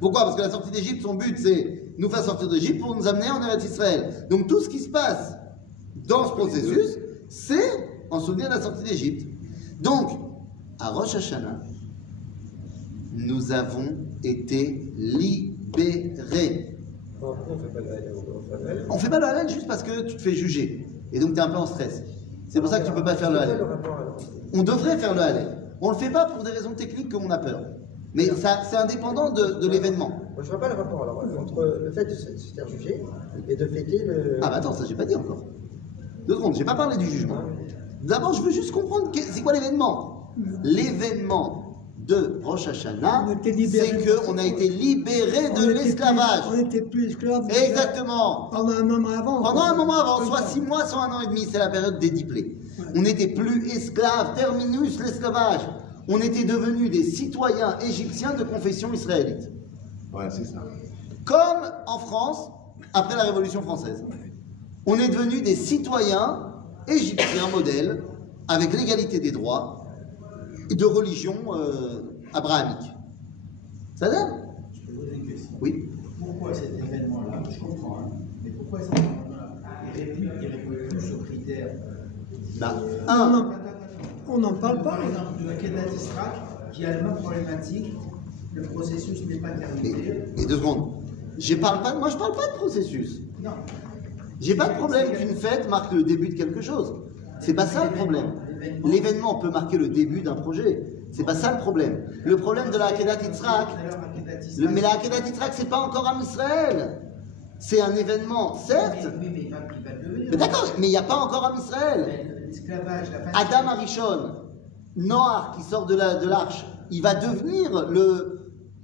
Pourquoi? Parce que la sortie d'Égypte, son but, c'est nous faire sortir d'Égypte pour nous amener en Eretz Israël. Donc tout ce qui se passe dans ce processus, c'est en souvenir de la sortie d'Égypte. Donc, à Rosh Hashanah, nous avons été libérés. On fait pas le halal juste parce que tu te fais juger. Et donc tu es un peu en stress. C'est pour ça que tu ne peux pas faire le halal. On devrait faire le halal. On ne le fait pas pour des raisons techniques qu'on a peur. Mais ça, c'est indépendant de l'événement. Moi, je ne vois pas le rapport alors, entre le fait de se faire juger et de fêter le... Ah bah attends, ça j'ai pas dit encore. 2 secondes, j'ai pas parlé du jugement. D'abord, je veux juste comprendre c'est quoi l'événement. L'événement de Rosh Hashanah, c'est qu'on a été libéré de l'esclavage. On n'était plus esclaves. Exactement. Pendant un moment avant. Pendant un moment avant, soit 6 mois, soit 1 an et demi, c'est la période des diplés. Ouais. On n'était plus esclaves, terminus l'esclavage. On était devenus des citoyens égyptiens de confession israélite. Ouais, c'est ça. Comme en France, après la Révolution française. On est devenus des citoyens égyptiens modèles, avec l'égalité des droits, et de religion abrahamique. Ça donne? Je peux poser une question. Oui. Pourquoi cet événement-là, je comprends, hein, mais pourquoi cet événement-là, il répond plus aux critères on n'en parle pas. Par exemple, de la Kedat Israq, qui a la même problématique, le processus n'est pas terminé. Et 2 secondes. Moi, je parle pas de processus. Non. J'ai pas de problème qu'une fête marque le début de quelque chose. C'est pas ça le problème. L'événement peut marquer le début d'un projet. C'est pas ça le problème. Le problème de la Akedat Yitzhak, mais la Akedat Yitzhak, c'est pas encore Am Israël. C'est un événement, certes. Mais d'accord, mais il n'y a pas encore Am Israël. Adam Arishon, Noach qui sort de l'arche, il va devenir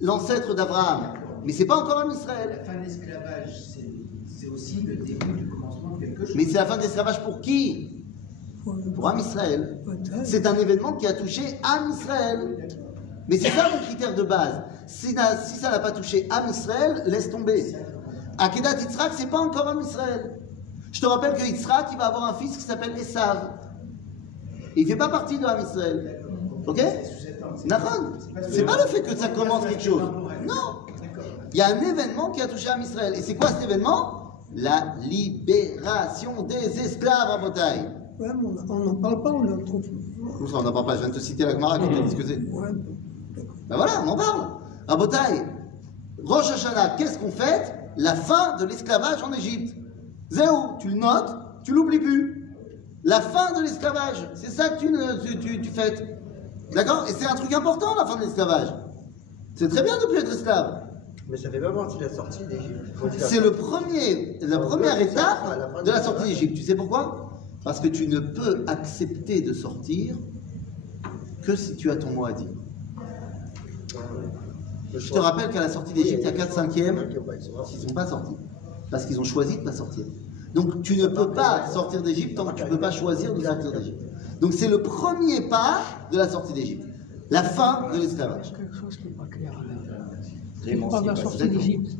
l'ancêtre d'Abraham. Mais c'est pas encore Am Israël. La fin de l'esclavage, c'est aussi le début du commencement de quelque chose. Mais c'est la fin de l'esclavage pour qui? Pour Am Israël. C'est un événement qui a touché Am Israël. Mais c'est ça mon critère de base. Si ça n'a pas touché Am Israël, laisse tomber. Akedat Yitzhak, c'est pas encore Am Israël. Je te rappelle que Yitzhak, il va avoir un fils qui s'appelle Esav. Il ne fait pas partie de Am Israël. Ok? C'est pas le fait que ça commence quelque chose. Non. Il y a un événement qui a touché Am Israël. Et c'est quoi cet événement? La libération des esclaves à Botaï. Ouais, on n'en parle pas, on le trouve. Où ça, on n'en parle pas? Je viens de te citer la Gemara qui te dit ce que c'est. Ouais. Ben voilà, on en parle. Rabotai, Rosh Hashanah, qu'est-ce qu'on fête? La fin de l'esclavage en Égypte. Zéou, tu le notes, tu l'oublies plus. La fin de l'esclavage, c'est ça que tu fêtes. D'accord? Et c'est un truc important, la fin de l'esclavage. C'est très bien de ne plus être esclave. Mais ça fait pas partie de la sortie d'Égypte. C'est la première étape de la sortie d'Égypte. Tu sais pourquoi? Parce que tu ne peux accepter de sortir que si tu as ton mot à dire. Je te rappelle qu'à la sortie d'Égypte, il y a 4/5 qui ne sont pas sortis. Parce qu'ils ont choisi de ne pas sortir. Donc tu ne peux pas sortir d'Égypte tant que tu ne peux pas choisir de sortir d'Égypte. Donc c'est le premier pas de la sortie d'Égypte. La fin de l'esclavage. Quelque chose qui n'est pas clair. On parle de la sortie d'Égypte.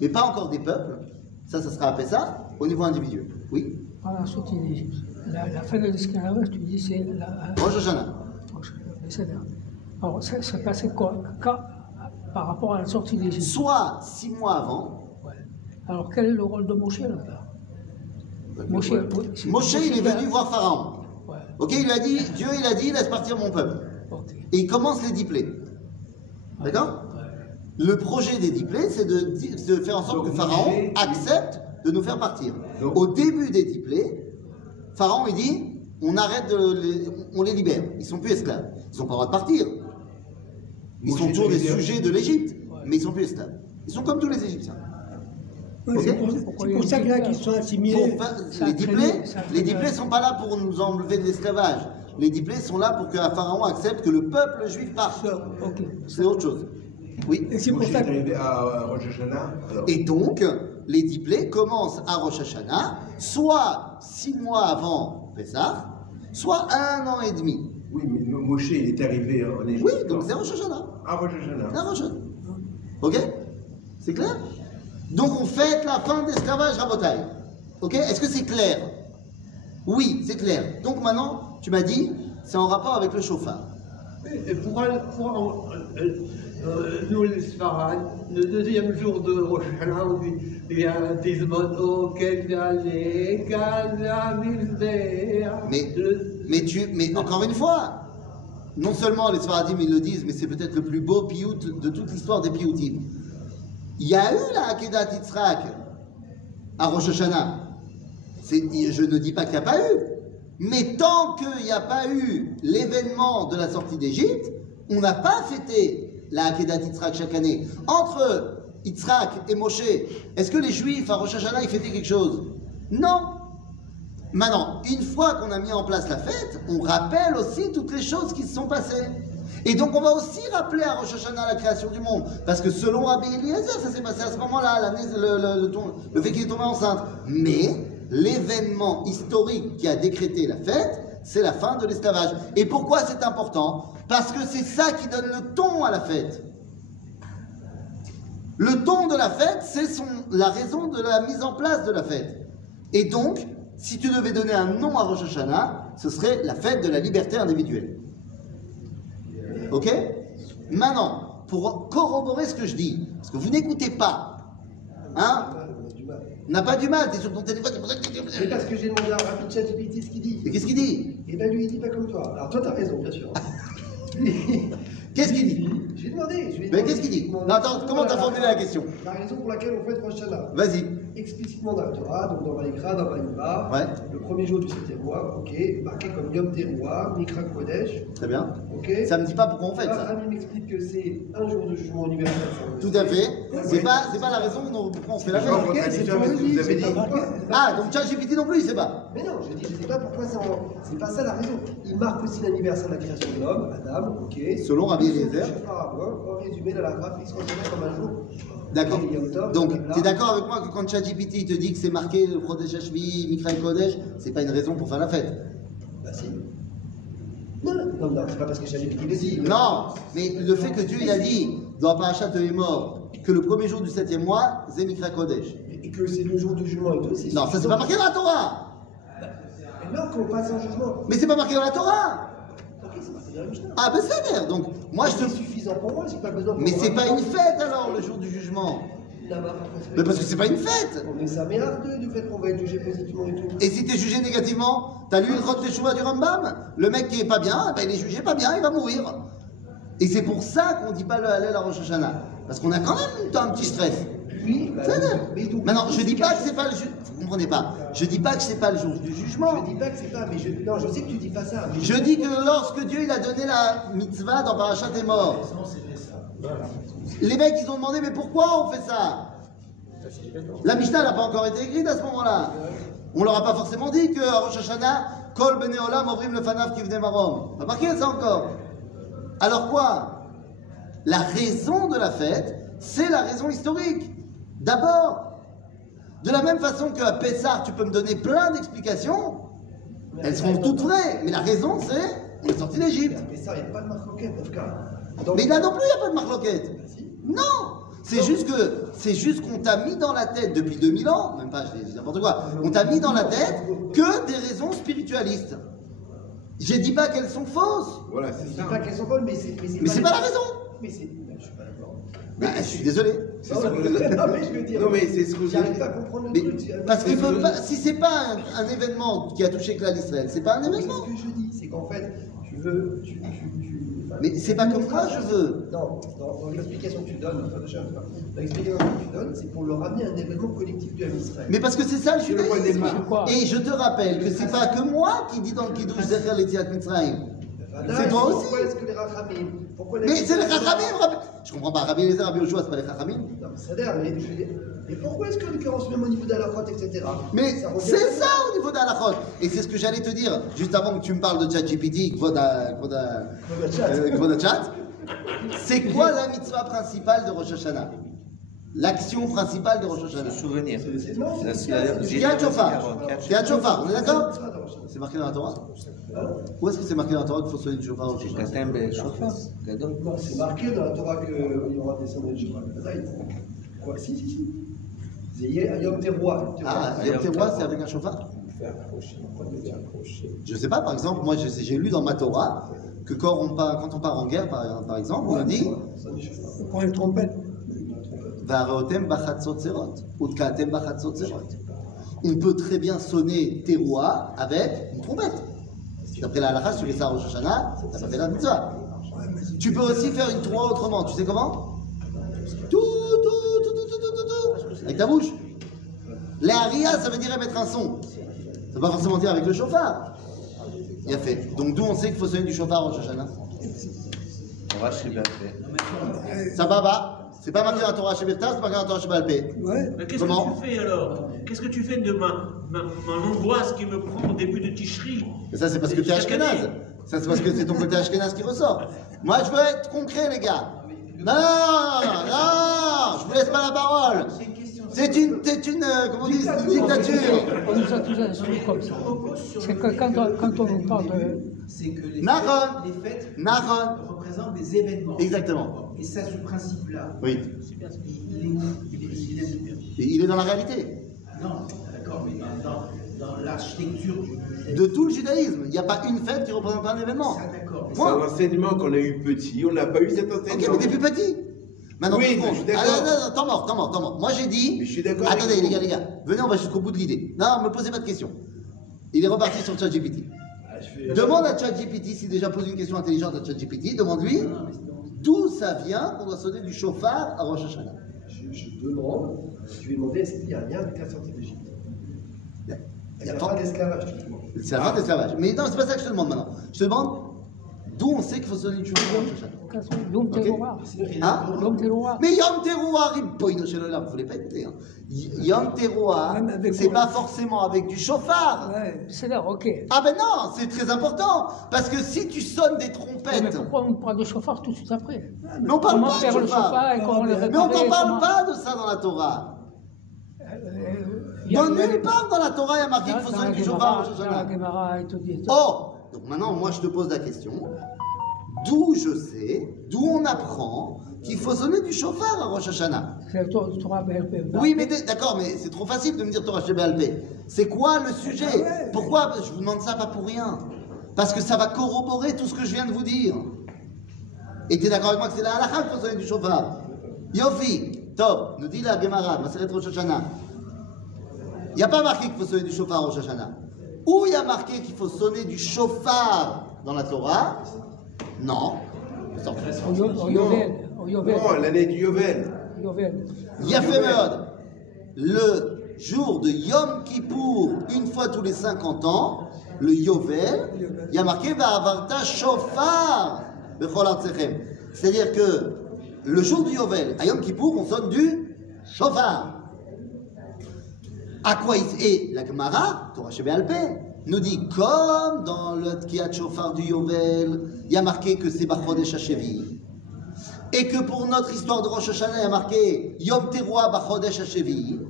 Mais pas encore des peuples. Ça sera à Pessah au niveau individuel. Oui. Pas la sortie d'Égypte. La fin de l'esclavage, tu dis, c'est la. Rosh Hashanah. Alors, ça passait quoi par rapport à la sortie d'Égypte? Soit 6 mois avant. Ouais. Alors, quel est le rôle de Moshe là-bas? Moshe, il est venu voir Pharaon. Ouais. Ok, Dieu il a dit, laisse partir mon peuple. Okay. Et il commence les 10 plaies. D'accord? Le projet des 10 plaies, c'est de faire en sorte que Pharaon accepte de nous faire partir. Au début des 10 plaies, Pharaon il dit on arrête on les libère. Ils sont plus esclaves. Ils n'ont pas le droit de partir. Ils sont toujours des sujets de l'Égypte, mais ils sont plus esclaves. Ils sont comme tous les Égyptiens. Ouais, Ok. c'est pour ça que là, qu'ils sont assimilés. Les 10 plaies ne sont pas là pour nous enlever de l'esclavage. Les 10 plaies sont là pour que Pharaon accepte que le peuple juif parte. Ok. C'est autre chose. Oui. Et c'est pour Moshe ça est que. arrivé à Rosh Hashanah. Alors, Et donc, les 10 plaies commencent à Rosh Hashanah, soit 6 mois avant Pessah, soit 1 an et demi. oui, mais Moshe, il est arrivé en Égypte. Oui, donc c'est Rosh Hashanah. À Rosh Hashanah. C'est Rosh Hashanah. Ok? C'est clair? Donc on fête la fin de l'esclavage Rabotai. Ok? Est-ce que c'est clair? Oui, c'est clair. Donc maintenant, tu m'as dit, c'est en rapport avec le chauffard. Et pourquoi nous les Sfarad, le deuxième jour de Rosh Hashanah, on dit il y a un tismon au Kedale, Mais encore une fois, non seulement les Sfaradim ils le disent, mais c'est peut-être le plus beau piout de toute l'histoire des pioutim. Il y a eu la Akedat Yitzhak à Rosh Hashanah. Je ne dis pas qu'il n'y a pas eu, mais tant qu'il n'y a pas eu l'événement de la sortie d'Égypte, on n'a pas fêté la Akedat Yitzhak chaque année. Entre Yitzhak et Moshe, est-ce que les Juifs à Rosh Hashanah ils fêtaient quelque chose? Non. Maintenant, une fois qu'on a mis en place la fête, on rappelle aussi toutes les choses qui se sont passées. Et donc on va aussi rappeler à Rosh Hashanah la création du monde. Parce que selon Rabbi Eliezer, ça s'est passé à ce moment-là, le fait qu'il est tombé enceinte. Mais l'événement historique qui a décrété la fête, c'est la fin de l'esclavage. Et pourquoi c'est important? Parce que c'est ça qui donne le ton à la fête. Le ton de la fête, c'est la raison de la mise en place de la fête. Et donc, si tu devais donner un nom à Rosh Hashanah, ce serait la fête de la liberté individuelle. Ok? Maintenant, pour corroborer ce que je dis, parce que vous n'écoutez pas, hein? On n'a pas du mal, t'es sur ton téléphone, c'est pour ça que tu dis. C'est parce que j'ai demandé à Rapid ChatGPT ce qu'il dit. Et qu'est-ce qu'il dit? Et ben lui, il dit pas comme toi. Alors toi, t'as raison, bien sûr. Qu'est-ce qu'il dit? J'ai demandé. Mais qu'est-ce qu'il dit? Non, attends, comment t'as formulé la question? La raison pour laquelle on fait Rosh Hashanah. Vas-y. Explicitement dans la Torah, donc dans Vaïkra, dans Vaïkra, Ouais. le premier jour du 7e mois, ok, marqué comme Yom Teruah, Mikra Kodesh, Très bien. ok. Ça me dit pas pourquoi on fait Là, ça. Rami m'explique que c'est un jour de jugement universel. Tout à fait. C'est pas la raison pourquoi on fait la Je suis en fête. contradiction avec ce que vous avez dit. Ah, donc ChatGPT non plus, il sait pas. Mais non, je sais pas pourquoi c'est pas ça la raison. Il marque aussi l'anniversaire de la création de l'homme, Adam, ok. Selon Rabbi Eliezer. En résumé, dans la graphique, se reconnaît comme un jour. D'accord. Et Yom Tov, Donc, là. tu es d'accord avec moi que quand ChatGPT te dit que c'est marqué le Chodesh Hashvi, Mikra Kodesh, c'est pas une raison pour faire la fête? Bah si. Non, c'est pas parce que ChatGPT le dit. Non, mais le fait que Dieu il a dit dans Parashat est mort que le premier jour du 7e mois, c'est Mikra Kodesh. Et que c'est le jour du jugement et tout, c'est. Non, ça c'est pas marqué dans la Torah. Et non, qu'on passe en jugement. Mais c'est pas marqué dans la Torah. Ok, c'est marqué dans la Mishnah. Ah ben c'est merde. Donc, moi je C'est te. suffisant pour moi, j'ai pas besoin de. Mais c'est pas une fête alors le jour du jugement. Mais parce que c'est pas une fête. On est ça merde du fait qu'on va être jugé positivement et tout. Et si t'es jugé négativement, t'as lu le Rot Teshuvah du Rambam, le mec qui est pas bien, ben il est jugé pas bien, il va mourir. Et c'est pour ça qu'on dit pas le Hallel à Rosh Hashanah. Parce qu'on a quand même un petit stress. Oui, bah, C'est vrai. mais donc, Maintenant, je dis pas que c'est pas le vous comprenez pas. Je dis pas que c'est pas le jour du jugement. Je dis pas que c'est pas, mais non, je sais que tu dis pas ça. Mais Je dis que lorsque Dieu il a donné la mitzvah dans Parashat est mort, les mecs ils ont demandé mais pourquoi on fait ça? La Mishnah n'a pas encore été écrite à ce moment-là. On leur a pas forcément dit que à Rosh Hashanah, Kol Bnei Olam Ovrim le Fanav Kivnei Marom. On a marqué ça encore. Alors quoi? La raison de la fête, c'est la raison historique. D'abord, de la même façon qu'à Pessah, tu peux me donner plein d'explications, elles seront toutes vraies. Mais la raison, c'est on est sorti d'Égypte. Mais ça, il n'y a pas de marque-roquette, dans ce cas. Mais là non plus, il n'y a pas de marloquette. Non. C'est juste qu'on t'a mis dans la tête depuis 2000 ans, même pas, je dis n'importe quoi, on t'a mis dans la tête que des raisons spiritualistes. Je dis pas qu'elles sont fausses. Voilà, c'est Je ça. dis pas qu'elles sont bonnes, mais c'est. Mais c'est pas la raison. Mais c'est. Je suis pas d'accord. Bah, je suis désolé. Non, mais je veux dire. Non, mais c'est ce que vous J'arrive avez pas à comprendre le Mais, truc. parce que si c'est pas un événement qui a touché Klal Israël, c'est pas un C'est événement. ce que je dis, c'est qu'en fait, tu veux. Enfin, Mais c'est pas comme moi je veux. Non, dans l'explication que tu donnes, enfin, l'explication que tu donnes, c'est pour leur ramener un événement collectif du Ham Israël. Mais parce que c'est ça le C'est le point de judaïsme. départ. Et je te rappelle que c'est pas que moi qui dis dans le Kiddush Zecher l'Etziat Mitzrayim. C'est toi aussi. Pourquoi est-ce que les Rachamim Mais c'est les Chachamim. Je comprends pas. Rabbi Eliezer, Rabbi Yoshua, c'est pas les Chachamim. Non, mais c'est-à-dire, mais pourquoi est-ce que l'occurrence même au niveau de la faute, etc. Mais Ça revient c'est à ça au niveau de la halachot. Et c'est ce que j'allais te dire juste avant que tu me parles de ChatGPT, Kvodachat. C'est quoi la mitzvah principale de Rosh Hashanah? L'action principale de Rosh Hashanah? Souvenir. Kiat Shofar. Kiat Shofar, on est d'accord? C'est marqué dans la Torah? Où est-ce que c'est marqué dans la Torah qu'il faut sonner du Shofar au Rosh Hashanah? Non, c'est marqué dans la Torah qu'il y aura des sonneries de Shofar. Quoi, si. C'est Yom Teruah. Ah, Yom Teruah, c'est avec un Shofar? Je sais pas, par exemple, moi j'ai lu dans ma Torah que quand on part en guerre, par exemple, on dit On prend une trompette. Va'areotem bachatzot zerot, utkatem bachatzot zerot. On peut très bien sonner Teruah avec une trompette. D'après la halakha, si tu fais ça à Rosh Hashanah, ça pas fait la mitzvah. Tu peux aussi faire une Teruah autrement, tu sais comment? Tout, avec ta bouche. Les haria, ça veut dire émettre un son. Ça ne veut pas forcément dire avec le chauffard. Il a fait. Donc d'où on sait qu'il faut sonner du chauffard au Rosh Hashanah? Sababa. C'est pas marqué dans la Torah Sheberta, c'est pas marqué dans la Torah Shebalpé. Ouais. Mais qu'est-ce que tu fais alors? Qu'est-ce que tu fais de ma angoisse qui me prend au début de Tishri? Et ça, c'est parce que tu es Ashkenaz. Ça, c'est parce que c'est ton côté Ashkenaz qui ressort. Moi, je veux être concret, les gars. Non, je vous laisse pas la parole. C'est une comment on dit, une dictature. On nous a tous instruits comme ça. C'est que quand on nous parle de... C'est que les Naron. fêtes représentent des événements. Exactement. Et ça, ce principe-là, Oui. il est où? Il est dans la réalité. Non, d'accord, mais dans l'architecture du... De tout le judaïsme. Il n'y a pas une fête qui représente un événement. Ça, d'accord. C'est un enseignement qu'on a eu petit, on n'a pas eu cet enseignement. Ok, mais t'es plus petit. Maintenant, Oui, tout le monde. je suis d'accord. Non, temps mort. Moi, j'ai dit. Mais je suis d'accord avec Attendez, vous. les gars, venez, on va jusqu'au bout de l'idée. Non, me posez pas de questions. Il est reparti sur ChatGPT. Demande à ChatGPT, si déjà pose une question intelligente à ChatGPT, demande-lui d'où ça vient qu'on doit sonner du chauffard à Rosh Hashanah. Je demande, je lui ai demandé est-ce qu'il y a un lien avec la sortie d'Égypte. Il n'y a pas d'esclavage, je te demande. C'est la fin de l'esclavage. Mais non, c'est pas ça que je te demande maintenant. Je te demande d'où on sait qu'il faut sonner du chauffard à Rosh Hashanah. Yom Teruah. Hein? Yom Teruah. Mais Yom Teruah, Ribono Shelolam, vous ne voulez pas écouter. Hein. Yom Teruah, Même avec c'est quoi? pas forcément avec du chauffard. Ouais. C'est là, ok. Ah ben non, c'est très important. Parce que si tu sonnes des Mais trompettes, pourquoi on parle de chauffard tout de suite après? mais on parle Comment pas de faire le chauffard et comment le réparer? Mais on t'en parle comment- pas de ça dans la Torah. Il y a- Dans il y a nulle les- part dans la Torah, il y a marqué qu'il faut dans sonner la du chauffard au Gemara, Rosh dans la Hashanah. Gemara, il te dit... Oh, donc maintenant, moi je te pose la question. D'où je sais, d'où on apprend qu'il faut sonner du chauffard à Rosh Hashanah? C'est le Torah BLP. Oui, mais d'accord, mais c'est trop facile de me dire Torah Shebalpé. C'est quoi le sujet? Pourquoi? Je vous demande ça pas pour rien. Parce que ça va corroborer tout ce que je viens de vous dire. Et tu es d'accord avec moi que c'est la halakha qu'il faut sonner du chauffard? Yofi, top, nous dit la Gemara, Maseret Rosh Hashanah. Il n'y a pas marqué qu'il faut sonner du chauffard à Rosh Hashanah. Où il y a marqué qu'il faut sonner du chauffard dans la Torah? Non. Au Yovel. Au Yovel. Non, l'année du Yovel. Yovel. Yafé Meod. Le jour de Yom Kippour, une fois tous les 50 ans, le Yovel, il y a marqué Va'avarta Shofar Bechol Artsechem. C'est-à-dire que le jour du Yovel, à Yom Kippour, on sonne du Shofar. À quoi et la Gemara, Torah Shebe'alpeh, nous dit comme dans le Tkiat Shofar du Yovel, il y a marqué que c'est Bachodesh HaShevi. Et que pour notre histoire de Rosh Hashanah, il y a marqué Yom Teruah Bachodesh HaShevi.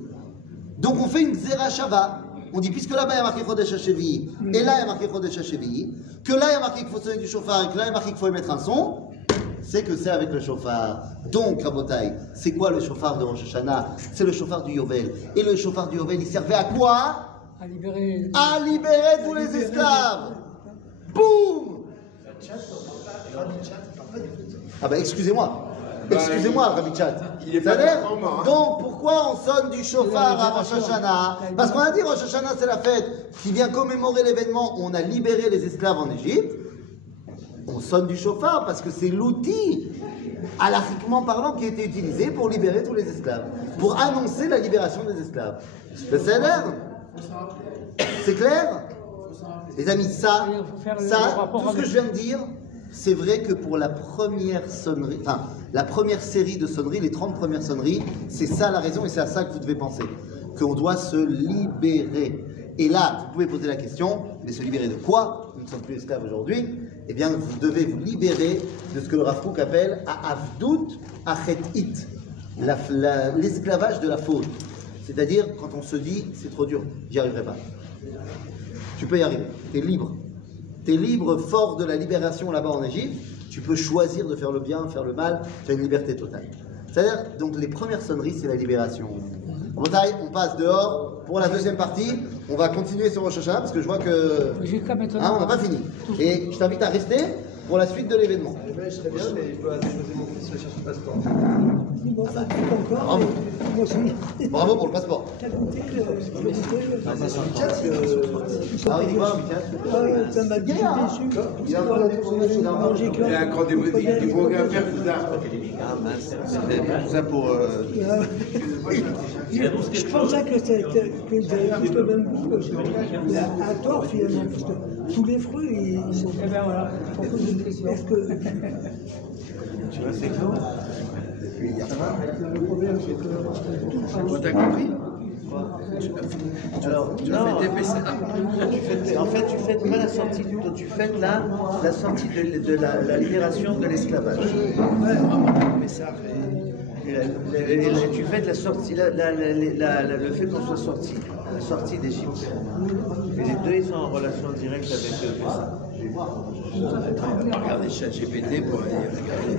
Donc on fait une Zera Shava. On dit, puisque là-bas il y a marqué Chodesh HaShevi, et là il y a marqué Chodesh HaShevi, que là il y a marqué qu'il faut sonner du chauffard, et que là il y a marqué qu'il faut émettre un son, c'est que c'est avec le chauffard. Donc, Rabotai, c'est quoi le chauffard de Rosh Hashanah? C'est le chauffard du Yovel. Et le chauffard du Yovel, il servait à quoi? À libérer... À libérer tous les esclaves. Boum! Ah bah excusez-moi. Excusez-moi, Rabbi Chat. Il est pas performant, hein. Donc pourquoi on sonne du chauffard à Rosh Hashanah? Parce qu'on a dit Rosh Hashanah c'est la fête qui vient commémorer l'événement où on a libéré les esclaves en Égypte. On sonne du chauffard parce que c'est l'outil, halachiquement parlant, qui a été utilisé pour libérer tous les esclaves, pour annoncer la libération des esclaves. C'est clair? Les amis, ça, tout ce que je viens de dire, c'est vrai que pour la première sonnerie, enfin, la première série de sonneries, les 30 premières sonneries, c'est ça la raison et c'est à ça que vous devez penser. Qu'on doit se libérer. Et là, vous pouvez poser la question, mais se libérer de quoi? Nous ne sommes plus esclaves aujourd'hui. Eh bien, vous devez vous libérer de ce que le Rav Kook appelle Avdout Achet-It, l'esclavage de la faute. C'est-à-dire, quand on se dit, c'est trop dur, j'y arriverai pas. Tu peux y arriver, tu es libre. Tu es libre, fort de la libération là-bas en Égypte. Tu peux choisir de faire le bien, faire le mal, tu as une liberté totale. C'est-à-dire, donc les premières sonneries, c'est la libération. En Bretagne, on passe dehors pour la deuxième partie. On va continuer sur Rosh Hashanah parce que je vois que. Jusqu'à maintenant. Hein, on n'a pas fini. Et je t'invite à rester pour la suite de l'événement. Je serais bien, mais je dois déposer mon fils chercher le passeport. Bon, ça coupe encore. Bravo. mais Moi aussi. Bravo pour le passeport. T'as goûté le. Ah, il dit quoi, Ah, ça m'a dit déçu. Il a encore des Il y a encore du progrès à faire, tout ça. Ah mince, c'était tout ça pour. Je pensais que vous avez un peu même goût. À tort, finalement, parce que tous les fruits, ils sont. Eh bien voilà, il faut poser une question. Est-ce que. Tu vois, c'est quoi? Le problème, c'est que. T'as compris? Alors, Tu non, as fait TPCA. en fait, tu fêtes pas la sortie, tu fêtes la sortie de la libération de l'esclavage. Mais ça, Tu fêtes la sortie, le fait qu'on soit sorti, la sortie d'Égypte. Et les deux, ils sont en relation directe avec ça. regardez ChatGPT pour aller regarder.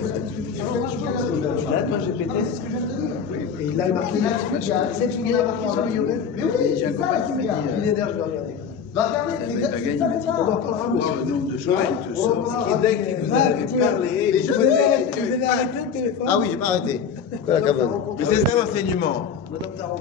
Là, toi, GPT, Et là, il marque cette figure, il a marqué sur le yoga. Et j'ai un copain qui m'a dit Millénaire, je vais regarder. Va regarder, c'est exactement ça. On en reparlera, monsieur. le nombre de choses qui te sortent. Qui dès que vous avez parlé, Mais je Vous sais. avez arrêté le téléphone? Ah oui, j'ai pas arrêté. Voilà, Kavod. mais c'est ça l'enseignement. Madame Taran.